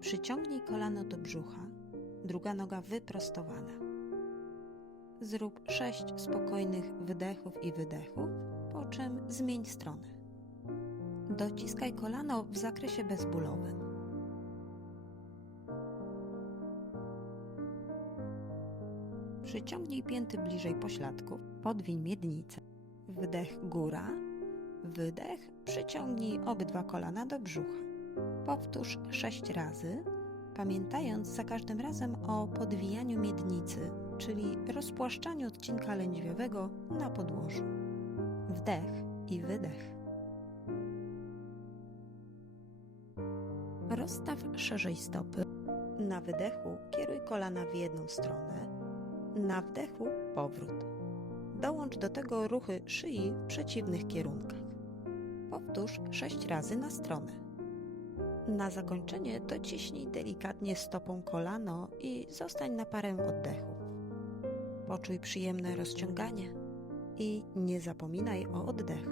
Przyciągnij kolano do brzucha, druga noga wyprostowana. Zrób sześć spokojnych wydechów i wydechów, po czym zmień stronę. Dociskaj kolano w zakresie bezbólowym. Przyciągnij pięty bliżej pośladków, podwiń miednicę. Wdech góra, wydech, przyciągnij obydwa kolana do brzucha. Powtórz sześć razy, pamiętając za każdym razem o podwijaniu miednicy, czyli rozpłaszczaniu odcinka lędźwiowego na podłożu. Wdech i wydech. Rozstaw szerzej stopy. Na wydechu kieruj kolana w jedną stronę, na wdechu powrót. Dołącz do tego ruchy szyi w przeciwnych kierunkach. Powtórz sześć razy na stronę. Na zakończenie dociśnij delikatnie stopą kolano i zostań na parę oddechów. Poczuj przyjemne rozciąganie i nie zapominaj o oddechu.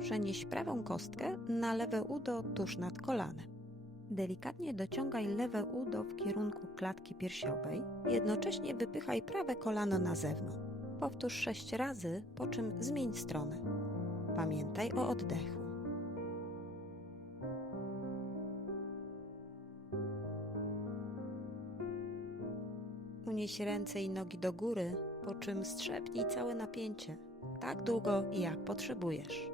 Przenieś prawą kostkę na lewe udo tuż nad kolanem. Delikatnie dociągaj lewe udo w kierunku klatki piersiowej, jednocześnie wypychaj prawe kolano na zewnątrz. Powtórz sześć razy, po czym zmień stronę. Pamiętaj o oddechu. Unieś ręce i nogi do góry, po czym strzepnij całe napięcie, tak długo jak potrzebujesz.